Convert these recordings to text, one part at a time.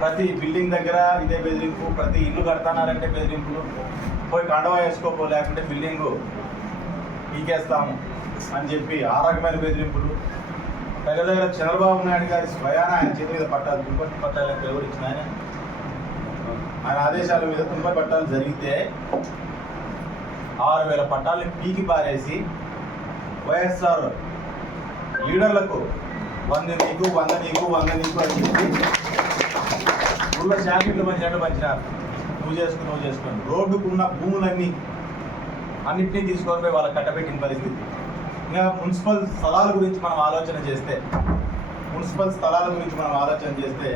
ప్రతి బిల్డింగ్ దగ్గర ఇదే బెదిరింపు, ప్రతి ఇల్లు కడతానారంటే బెదిరింపులు, పోయి కండవా వేసుకోపో లేకుంటే బిల్డింగు పీకేస్తాము అని చెప్పి ఆ రకమైన బెదిరింపులు. దగ్గర దగ్గర చంద్రబాబు నాయుడు గారి స్వయాన ఆయన చేతి మీద పట్టాలు, తుంపటి పట్టాలు ఎవరు ఇచ్చిన ఆయన ఆదేశాల మీద తుంపటి పట్టాలు జరిగితే 6,000 పట్టాలని పీకి పారేసి వైఎస్ఆర్ లీడర్లకు 100 నీకు 100 నీకు 100 నీకు అని చెప్పి ఊళ్ళో జాకెట్లు పంచినట్టు పంచినారు. నువ్వు చేసుకోండి. రోడ్డుకున్న భూములన్నీ అన్నింటినీ తీసుకొని పోయి వాళ్ళకి కట్టబెట్టిన పరిస్థితి. ఇంకా మున్సిపల్ స్థలాల గురించి మనం ఆలోచన చేస్తే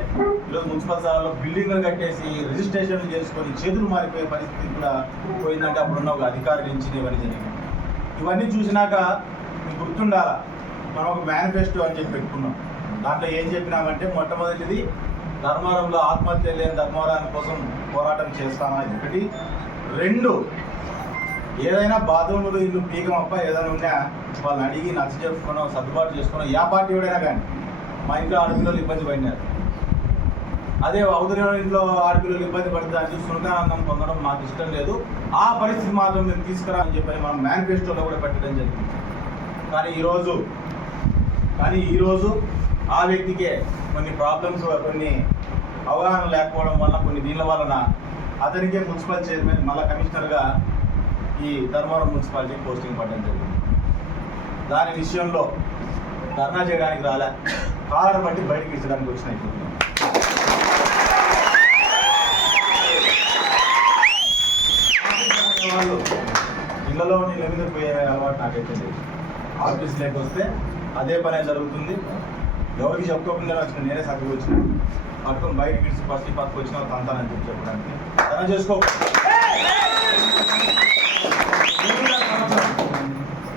ఈరోజు మున్సిపల్ స్థలాల్లో బిల్డింగ్లు కట్టేసి రిజిస్ట్రేషన్లు చేసుకొని చేతులు మారిపోయే పరిస్థితి కూడా పోయిందంటే అప్పుడున్న ఒక అధికారి నుంచి ఇవన్నీ జరిగింది. ఇవన్నీ చూసినాక మీకు గుర్తుండాలా, మనం ఒక మేనిఫెస్టో అని చెప్పి పెట్టుకున్నాం. దాంట్లో ఏం చెప్పినామంటే మొట్టమొదటిది ధర్మవరంలో ఆత్మహత్య లేని ధర్మవరాన్ని కోసం పోరాటం చేస్తామని ఒకటి. 2, ఏదైనా బాత్రూములు ఇల్లు పీకమప్ప ఏదైనా ఉన్నా వాళ్ళని అడిగి నచ్చ చెప్పుకున్నాం, సర్దుబాటు చేసుకున్నాం. ఏ పార్టీ ఎవడైనా కానీ మా ఇంట్లో ఆడపిల్లలు ఇబ్బంది పడినారు, అదే అవతల ఇంట్లో ఆడపిల్లలు ఇబ్బంది పడితే అని సునకానందం పొందడం మాకు ఇష్టం లేదు. ఆ పరిస్థితి మాత్రం మేము తీసుకురా అని చెప్పని మనం మేనిఫెస్టోలో కూడా పెట్టడం జరిగింది. కానీ ఈరోజు ఆ వ్యక్తికే కొన్ని ప్రాబ్లమ్స్, కొన్ని అవగాహన లేకపోవడం వల్ల, కొన్ని దీనిల వలన అతనికే మున్సిపల్ చైర్మన్ మళ్ళీ కమిషనర్గా ఈ ధర్మవరం మున్సిపాలిటీ పోస్టింగ్ పడడం జరిగింది. దాని విషయంలో ధర్నా చేయడానికి రాలే, కాలను బట్టి బయటకు ఇచ్చడానికి వచ్చినాయి. వాళ్ళు ఇళ్లలో నీళ్ళ మీద పోయే అలవాటు నాకైతే లేదు. ఆఫీస్ లేకొస్తే అదే పనే జరుగుతుంది. ఎవరికి చెప్పుకోకుండా వచ్చిన నేనే సగ్గు వచ్చిన పట్టుకొని బయటకి ఇచ్చి ఫస్ట్ పక్కకు వచ్చిన తంతానని చెప్పి చెప్పడానికి తన చేసుకో.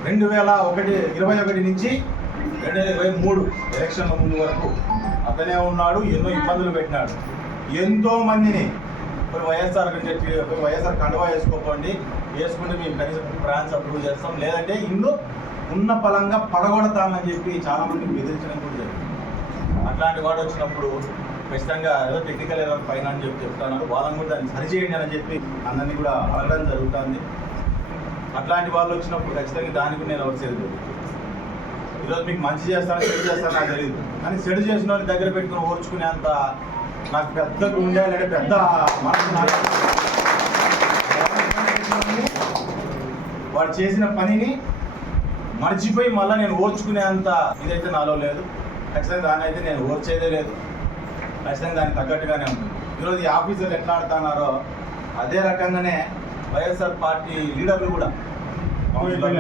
2021 నుంచి 2023 ఎలక్షన్ల ముందు వరకు అతనే ఉన్నాడు. ఎన్నో ఇబ్బందులు పెట్టినాడు. ఎంతో మందిని వైఎస్ఆర్ కండువా వేసుకోకండి, వేసుకుంటే మేము కనీసం ప్లాన్స్ అప్రూవ్ చేస్తాం, లేదంటే ఇల్లు ఉన్న పలంగా పడగొడతామని చెప్పి చాలా మందికి బెదిరించడం కూడా జరిగింది. అట్లాంటి వాడు వచ్చినప్పుడు ఖచ్చితంగా ఏదో టెక్నికల్ ఎర్రర్ పైన అని చెప్పి చెప్తున్నారు. వాళ్ళని కూడా దాన్ని సరిచేయండి అని చెప్పి అందరినీ కూడా అడగడం జరుగుతుంది. అట్లాంటి వాళ్ళు వచ్చినప్పుడు ఖచ్చితంగా దానికి నేను వచ్చేది. ఈరోజు మీకు మంచి చేస్తాను, చెడు చేస్తాను నాకు తెలియదు, కానీ చెడు చేసిన వాళ్ళని దగ్గర పెట్టుకుని ఓర్చుకునేంత నాకు పెద్ద గుండెలంటే పెద్ద మనసు. వాడు చేసిన పనిని మర్చిపోయి మళ్ళీ నేను ఓర్చుకునేంత ఇదైతే నాలో లేదు. ఖచ్చితంగా దాన్ని అయితే నేను ఓర్చేదే లేదు. ఖచ్చితంగా దానికి తగ్గట్టుగానే ఉంటుంది. ఈరోజు ఈ ఆఫీసర్లు ఎట్లా ఆడుతున్నారో అదే రకంగానే వైఎస్ఆర్ పార్టీ లీడర్లు కూడా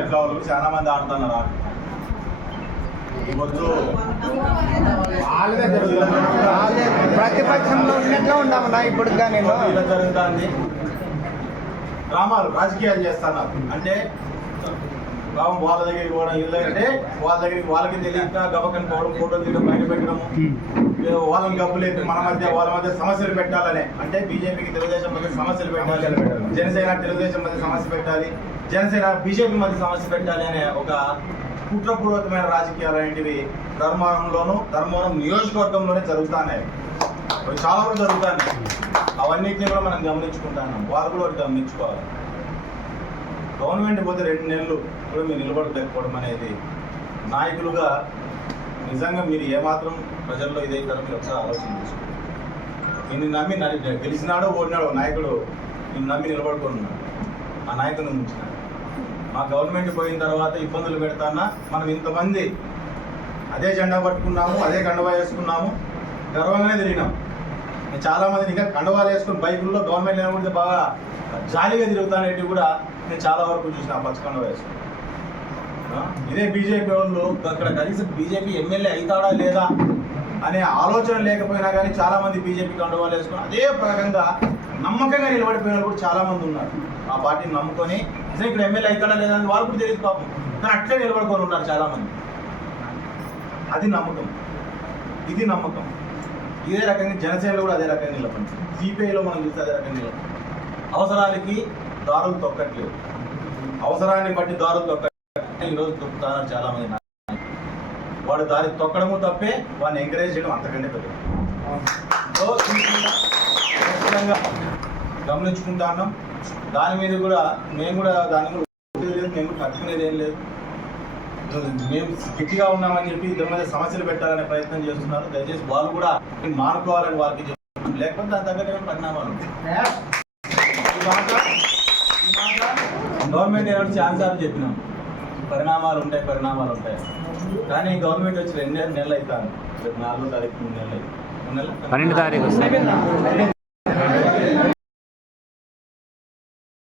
ఎట్లా వాళ్ళు చాలా మంది ఆడుతున్నారు. ప్రతిపక్షంలో ఉన్నట్లు ఉన్నామన్నా ఇప్పుడు ఇలా జరుగుతుంది. డ్రామాలు, రాజకీయాలు చేస్తున్నారు. అంటే వాళ్ళ దగ్గరికి పోవడం, ఇల్లు అంటే వాళ్ళకి తెలియక గబకని పోవడం, ఫోటోలు దిగడం, బయట పెట్టడము, వాళ్ళని గబ్బులేదు వాళ్ళ మధ్య సమస్యలు పెట్టాలనే. అంటే బీజేపీకి తెలుగుదేశం మధ్య సమస్యలు పెట్టాలి, జనసేన తెలుగుదేశం మధ్య సమస్య పెట్టాలి, జనసేన బీజేపీ మధ్య సమస్య పెట్టాలి అనే ఒక కుట్రపూర్వకమైన రాజకీయాలు అనేటివి ధర్మవరం నియోజకవర్గంలోనే జరుగుతున్నాయి. చాలా వరకు జరుగుతున్నాయి. అవన్నిటిని కూడా మనం గమనించుకుంటున్నాం. వాళ్ళు కూడా ఒకటి గమనించుకోవాలి. గవర్నమెంట్ పోతే 2 నెలలు కూడా మీరు నిలబడలేకపోవడం అనేది నాయకులుగా నిజంగా మీరు ఏమాత్రం ప్రజల్లో ఇదైతారో మీరు ఒకసారి ఆలోచన చేసుకోండి. నిన్ను నమ్మి గెలిచినాడో ఓడినాడో నాయకుడు నిన్ను నమ్మి నిలబడుకొని ఉన్నాడు. ఆ నాయకుడిని ఉంచినాడు. మా గవర్నమెంట్ పోయిన తర్వాత ఇబ్బందులు పెడతానా మనం ఇంతమంది అదే జెండా పట్టుకున్నాము, అదే కండువా వేసుకున్నాము, గర్వంగానే తిరిగినాం. చాలామంది ఇంకా కండువాలు వేసుకుని బైకుల్లో గవర్నమెంట్ లేకపోతే బాగా జాలీగా తిరుగుతానేటివి కూడా నేను చాలా వరకు చూసిన పచ్చ కండువా వేసుకున్నాను. ఇదే బీజేపీ వాళ్ళు అక్కడ కనీసం బీజేపీ ఎమ్మెల్యే అవుతాడా లేదా అనే ఆలోచన లేకపోయినా కానీ చాలామంది బీజేపీ కండువాలు వేసుకుని అదే రకంగా నమ్మకంగా నిలబడిపోయిన కూడా చాలామంది ఉన్నారు. ఆ పార్టీని నమ్ముకొని నిజంగా ఇక్కడ ఎమ్మెల్యే అవుతాడా లేదా అని వాళ్ళు కూడా తెలియదు పాపం, కానీ అట్లే నిలబడుకొని ఉన్నారు చాలామంది. అది నమ్మకం, ఇది నమ్మకం. ఇదే రకంగా జనసేనలో కూడా అదే రకంగా నిలబడి, సిపిఐలో మనం చూస్తే అదే రకంగా నిలబడి. అవసరాలకి దారులు తొక్కట్లేదు, అవసరాన్ని బట్టి దారులు తొక్కట్లేదు. ఈరోజు తొక్కుతున్నారు చాలామంది. వాడు దారి తొక్కడము తప్పే, వాడిని ఎంకరేజ్ చేయడం అంతకంటే పెద్ద. ఖచ్చితంగా గమనించుకుంటాను. దాని మీద కూడా మేము కూడా మేము కట్టుకునేది ఏం లేదు. మేము గట్టిగా ఉన్నామని చెప్పి ఇద్దరి మీద సమస్యలు పెట్టాలనే ప్రయత్నం చేస్తున్నారు. దయచేసి వాళ్ళు కూడా మానుకోవాలని వారికి చెప్తున్నాం. లేకపోతే దాని తగ్గట్టు పరిణామాలు గవర్నమెంట్ ఏమైనా ఛాన్స్ అని చెప్పినాం. పరిణామాలు ఉంటాయి కానీ గవర్నమెంట్ వచ్చి 2 నెలలు అవుతాను. 4వ తారీఖు 3 నెలలు 12 తారీఖు